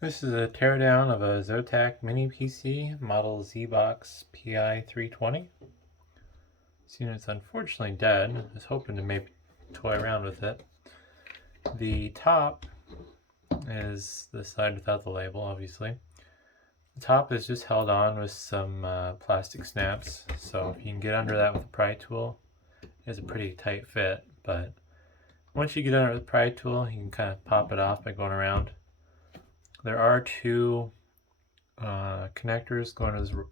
This is a teardown of a Zotac mini PC model ZBOX-PI320. This unit's unfortunately dead. I was hoping to maybe toy around with it. The top is the side without the label, obviously. The top is just held on with some plastic snaps, so if you can get under that with a pry tool, it's a pretty tight fit, but once you get under with the pry tool, you can kind of pop it off by going around. There are two connectors going to this, what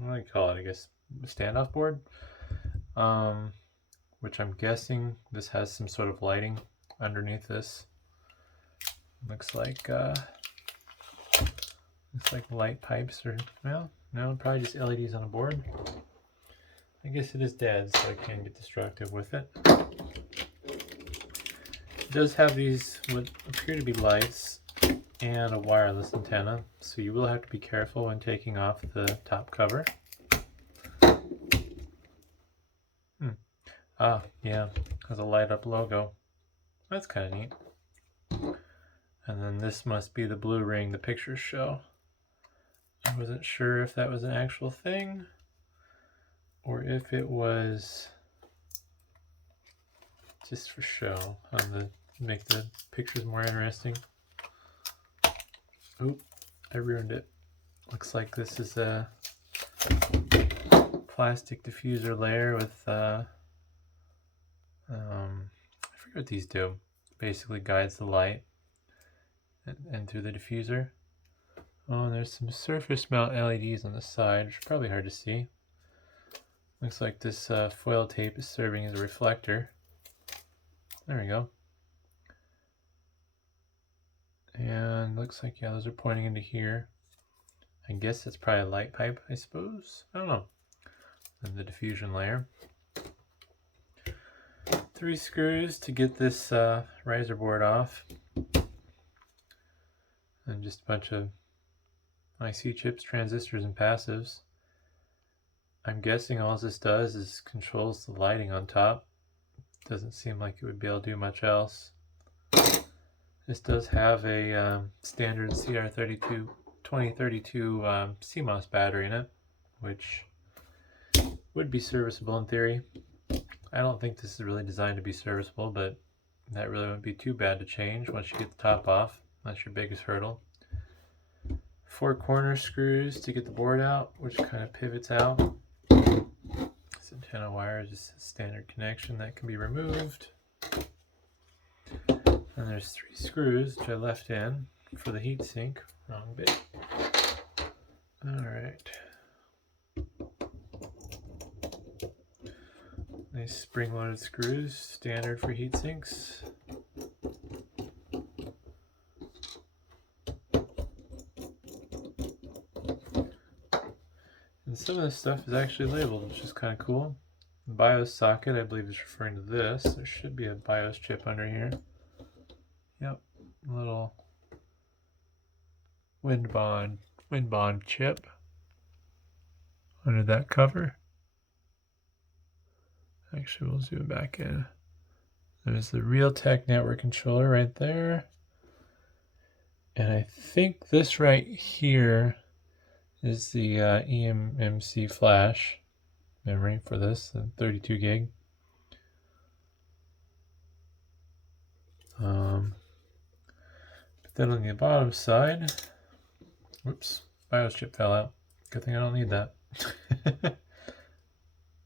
do you call it, I guess, standoff board, which I'm guessing this has some sort of lighting underneath this. Looks like light pipes, or well, no, probably just LEDs on a board. I guess it is dead, so I can't get destructive with it. It does have these what appear to be lights and a wireless antenna, so you will have to be careful when taking off the top cover. Ah, yeah, has a light up logo. That's kind of neat. And then this must be the blue ring the pictures show. I wasn't sure if that was an actual thing or if it was just for show on the make the pictures more interesting. Oop, I ruined it. Looks like this is a plastic diffuser layer with I forget what these do. Basically guides the light and through the diffuser. Oh, and there's some surface mount LEDs on the side, which are probably hard to see. Looks like this foil tape is serving as a reflector. There we go. And looks like, yeah, those are pointing into here. I guess that's probably a light pipe, I suppose. I don't know. And the diffusion layer. 3 screws to get this riser board off. And just a bunch of IC chips, transistors, and passives. I'm guessing all this does is controls the lighting on top. Doesn't seem like it would be able to do much else. This does have a standard CR32 2032 CMOS battery in it, which would be serviceable in theory. I don't think this is really designed to be serviceable, but that really wouldn't be too bad to change once you get the top off. That's your biggest hurdle. 4 corner screws to get the board out, which kind of pivots out. This antenna wire is just a standard connection that can be removed. And there's 3 screws which I left in for the heatsink. Wrong bit. Alright. Nice spring-loaded screws, standard for heatsinks. And some of this stuff is actually labeled, which is kind of cool. The BIOS socket, I believe, is referring to this. There should be a BIOS chip under here. Yep, a little wind bond chip under that cover. Actually, we'll zoom back in. There's the Realtek network controller right there. And I think this right here is the eMMC flash memory for this, the 32 gig. But then on the bottom side, whoops, BIOS chip fell out. Good thing I don't need that.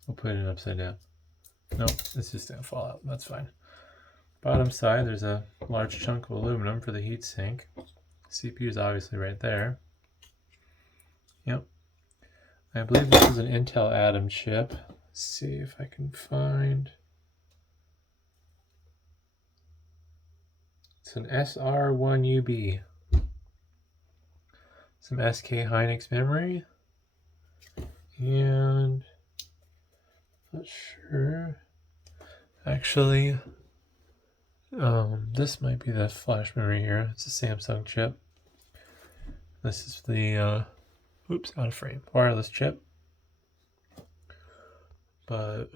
We'll put it upside down. Nope, it's just gonna fall out. That's fine. Bottom side, there's a large chunk of aluminum for the heatsink. CPU is obviously right there. Yep. I believe this is an Intel Atom chip. Let's see if I can find. It's an SR1UB. Some SK Hynix memory. And not sure. Actually, this might be the flash memory here. It's a Samsung chip. This is the oops, out of frame, wireless chip. But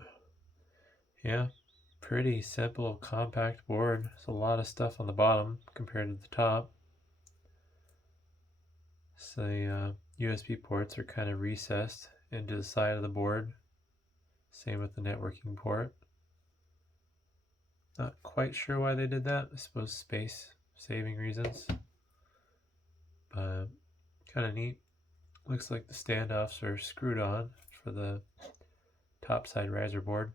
yeah, pretty simple, compact board. There's a lot of stuff on the bottom compared to the top. So the USB ports are kind of recessed into the side of the board. Same with the networking port. Not quite sure why they did that. I suppose space saving reasons. But kind of neat. Looks like the standoffs are screwed on for the topside riser board.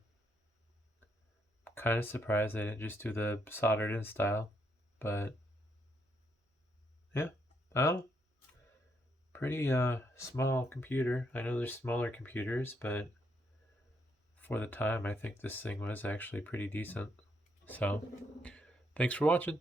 Kind of surprised they didn't just do the soldered in style, but yeah, I don't know. Pretty small computer. I know there's smaller computers, but for the time I think this thing was actually pretty decent. So thanks for watching.